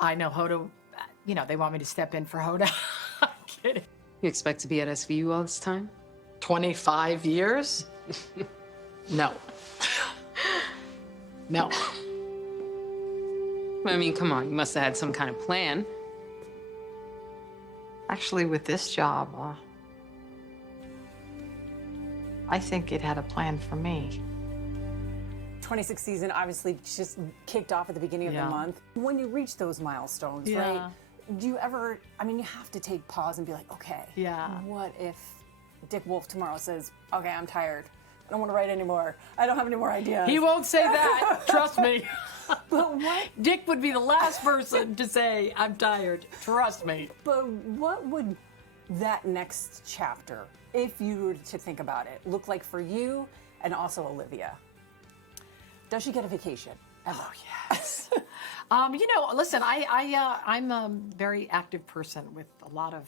I know Hoda, they want me to step in for Hoda. I'm kidding. You expect to be at SVU all this time? 25 years? No. No. I mean, come on, you must have had some kind of plan. Actually, with this job, I think it had a plan for me. 26th season obviously just kicked off at the beginning of the month. When you reach those milestones, right? Do you ever, you have to take pause and be like, okay, what if Dick Wolf tomorrow says, okay, I'm tired. I don't want to write anymore. I don't have any more ideas. He won't say that, trust me. But what? Dick would be the last person to say, I'm tired, trust me. But what would that next chapter, if you were to think about it, look like for you and also Olivia? Does she get a vacation? Ever? Oh, yes. Listen, I'm a very active person with a lot of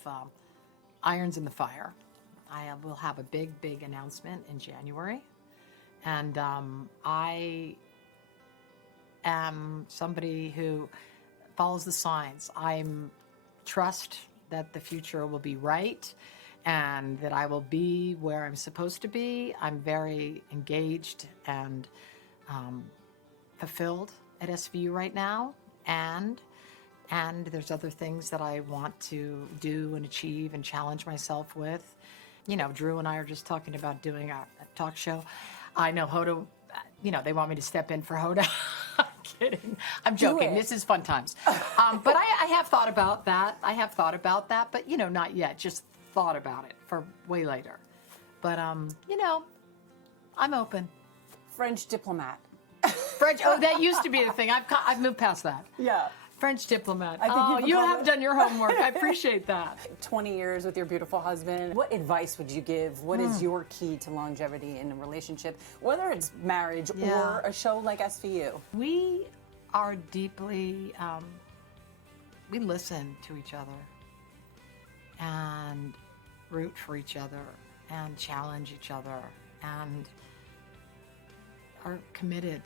irons in the fire. I will have a big announcement in January. And I am somebody who follows the signs. I trust that the future will be right and that I will be where I'm supposed to be. I'm very engaged and fulfilled at SVU right now, and there's other things that I want to do and achieve and challenge myself with. Drew and I are just talking about doing a talk show. I know Hoda, they want me to step in for Hoda. I'm kidding. I'm joking. This is fun times. But I have thought about that. But, not yet. Just thought about it for way later. But, I'm open. French diplomat. French, that used to be the thing. I've moved past that. Yeah. French diplomat. I think you have done your homework. I appreciate that. 20 years with your beautiful husband. What advice would you give? What is your key to longevity in a relationship, whether it's marriage or a show like SVU? We are deeply, we listen to each other and root for each other and challenge each other and are committed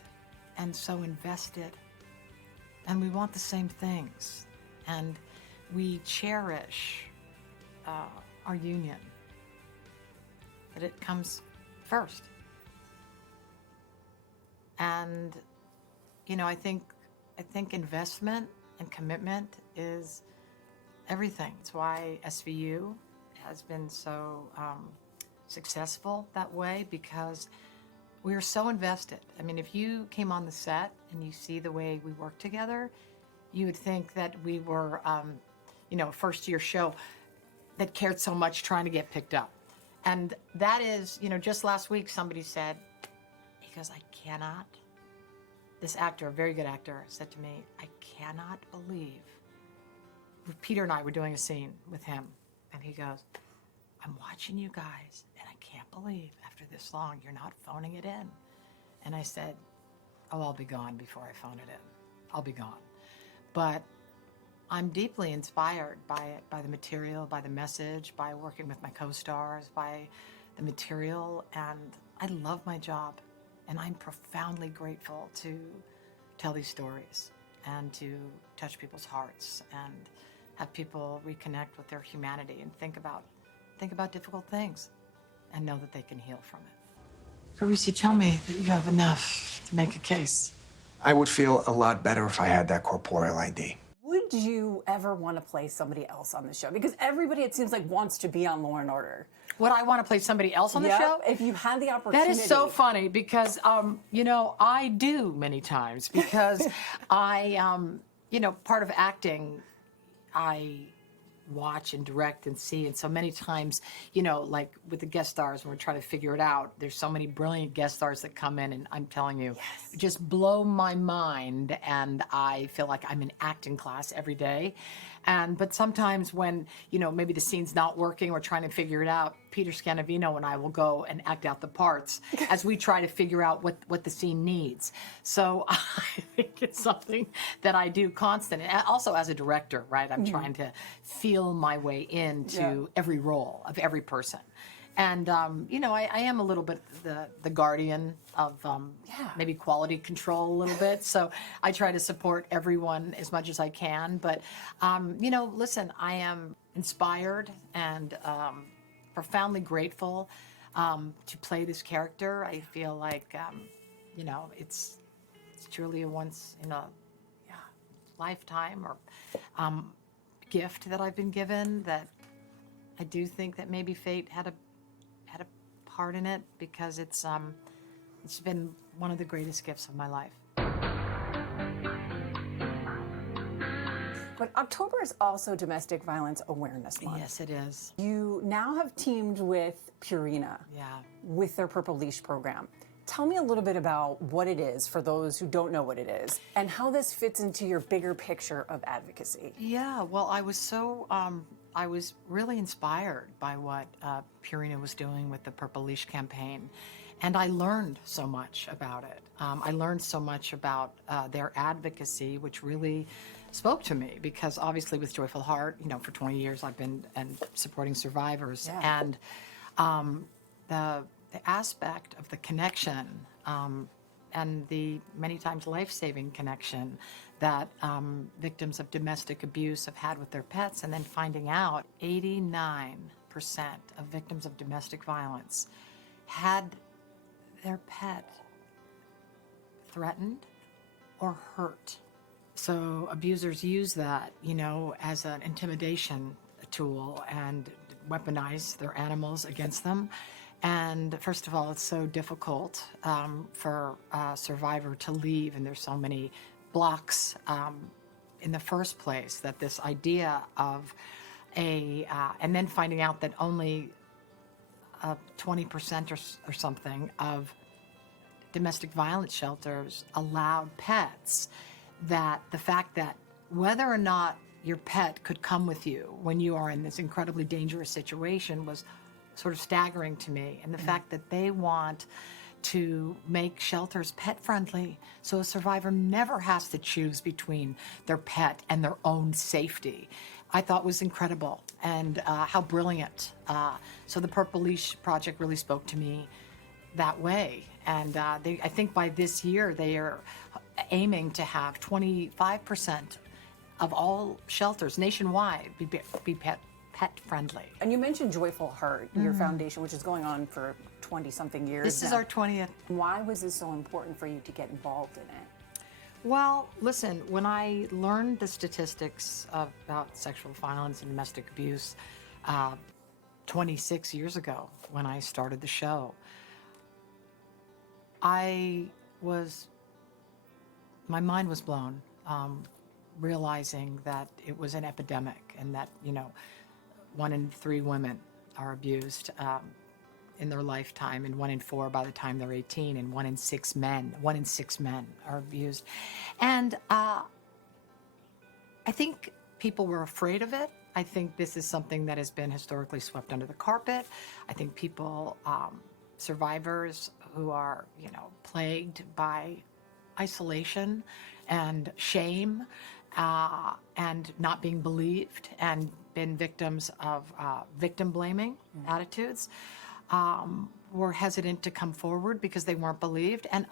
and so invested. And we want the same things. And we cherish our union. That it comes first. And, I think investment and commitment is everything. It's why SVU has been so successful that way, because we are so invested. If you came on the set and you see the way we work together, you would think that we were, a first-year show that cared so much trying to get picked up. And that is, just last week somebody said, this actor, a very good actor, said to me, I cannot believe, Peter and I were doing a scene with him, and he goes, I'm watching you guys, and I can't believe after this long you're not phoning it in. And I said, I'll be gone before I phone it in. I'll be gone. But I'm deeply inspired by it, by the material, by the message, by working with my co-stars, by the material, and I love my job. And I'm profoundly grateful to tell these stories and to touch people's hearts and have people reconnect with their humanity and think about difficult things and know that they can heal from it. Fabrice, tell me that you have enough to make a case. I would feel a lot better if I had that corporeal ID. Would you ever want to play somebody else on the show? Because everybody, it seems like, wants to be on Law and Order. Would I want to play somebody else on the show? If you had the opportunity. That is so funny because, I do many times because I, part of acting, I watch and direct and see, and so many times, like with the guest stars, when we're trying to figure it out, there's so many brilliant guest stars that come in, and I'm telling you, just blow my mind, and I feel like I'm in acting class every day. But sometimes when, maybe the scene's not working, we're trying to figure it out, Peter Scanavino and I will go and act out the parts as we try to figure out what the scene needs. So I think it's something that I do constant. And also as a director, right? I'm trying to feel my way into every role of every person. And, you know, I am a little bit the guardian of maybe quality control a little bit. So I try to support everyone as much as I can. But, you know, listen, I am inspired and profoundly grateful to play this character. I feel like, you know, it's truly a once in a lifetime or gift that I've been given, that I do think that maybe fate had a part in it, because it's been one of the greatest gifts of my life. But October is also Domestic Violence Awareness Month. Yes, it is. You now have teamed with Purina with their Purple Leash program. Tell me a little bit about what it is for those who don't know what it is, and how this fits into your bigger picture of advocacy. Yeah, well, I was really inspired by what Purina was doing with the Purple Leash campaign, and I learned so much about it. I learned so much about their advocacy, which really spoke to me, because obviously with Joyful Heart, you know, for 20 years I've been supporting survivors, and the aspect of the connection and the many times life-saving connection that victims of domestic abuse have had with their pets, and then finding out 89% of victims of domestic violence had their pet threatened or hurt. So abusers use that, you know, as an intimidation tool and weaponize their animals against them. And first of all, it's so difficult for a survivor to leave, and there's so many blocks in the first place, that this idea of and then finding out that only 20% or something of domestic violence shelters allowed pets, that the fact that whether or not your pet could come with you when you are in this incredibly dangerous situation was sort of staggering to me. And the fact that they want to make shelters pet friendly, so a survivor never has to choose between their pet and their own safety, I thought was incredible, and how brilliant. So the Purple Leash Project really spoke to me that way. And I think by this year they are aiming to have 25% of all shelters nationwide be pet friendly. And you mentioned Joyful Heart, your foundation, which is going on for 20-something years This is our 20th. Why was it so important for you to get involved in it? Well, listen, when I learned the statistics about sexual violence and domestic abuse 26 years ago when I started the show, my mind was blown, realizing that it was an epidemic, and that, you know, 1 in 3 women are abused in their lifetime, and 1 in 4 by the time they're 18, and 1 in 6 men are abused. And I think people were afraid of it. I think this is something that has been historically swept under the carpet. I think people, survivors who are, you know, plagued by isolation and shame and not being believed, and been victims of victim blaming attitudes, were hesitant to come forward because they weren't believed, and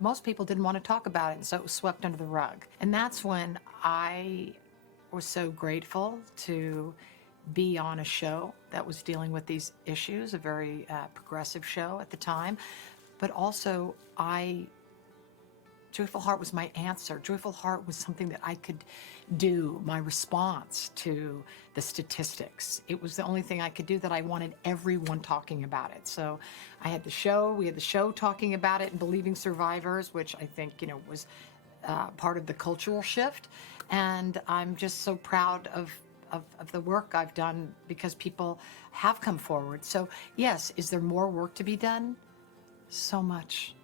most people didn't want to talk about it, and so it was swept under the rug. And that's when I was so grateful to be on a show that was dealing with these issues, a very progressive show at the time. But also, Joyful Heart was my answer. Joyful Heart was something that I could do, my response to the statistics. It was the only thing I could do, that I wanted everyone talking about it. So we had the show talking about it and believing survivors, which I think, you know, was part of the cultural shift. And I'm just so proud of the work I've done, because people have come forward. So yes, is there more work to be done? So much.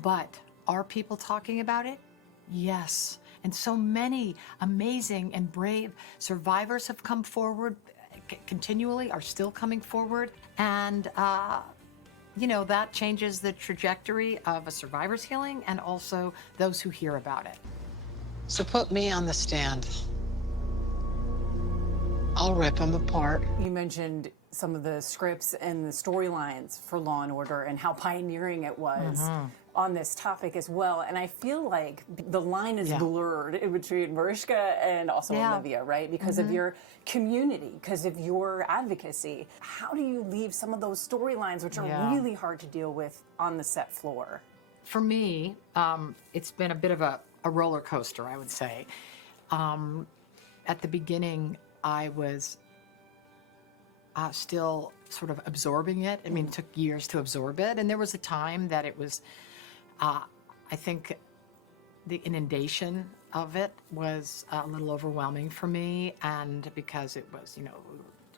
But are people talking about it? Yes. And so many amazing and brave survivors have come forward, continually are still coming forward. And, you know, that changes the trajectory of a survivor's healing, and also those who hear about it. So put me on the stand. I'll rip them apart. You mentioned some of the scripts and the storylines for Law and Order and how pioneering it was on this topic as well. And I feel like the line is blurred in between Mariska and also Olivia, right? Because of your community, because of your advocacy. How do you leave some of those storylines, which are really hard to deal with, on the set floor? For me, it's been a bit of a roller coaster, I would say. At the beginning, I was still sort of absorbing it. I mean, it took years to absorb it. And there was a time that it was, I think the inundation of it was a little overwhelming for me. And because it was, you know,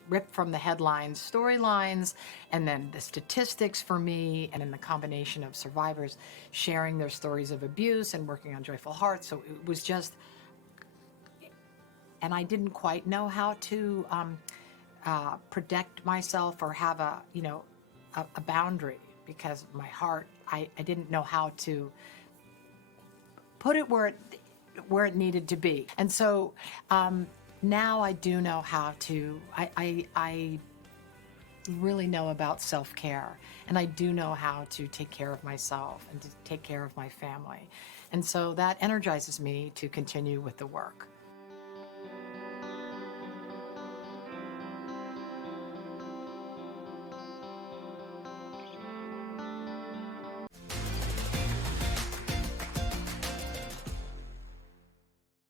ripped from the headlines, storylines, and then the statistics for me, and then the combination of survivors sharing their stories of abuse and working on Joyful Hearts. So it was just, and I didn't quite know how to protect myself or have a, you know, a boundary, because my heart, I didn't know how to put it where it needed to be. And so now I do know how to, I really know about self-care, and I do know how to take care of myself and to take care of my family. And so that energizes me to continue with the work.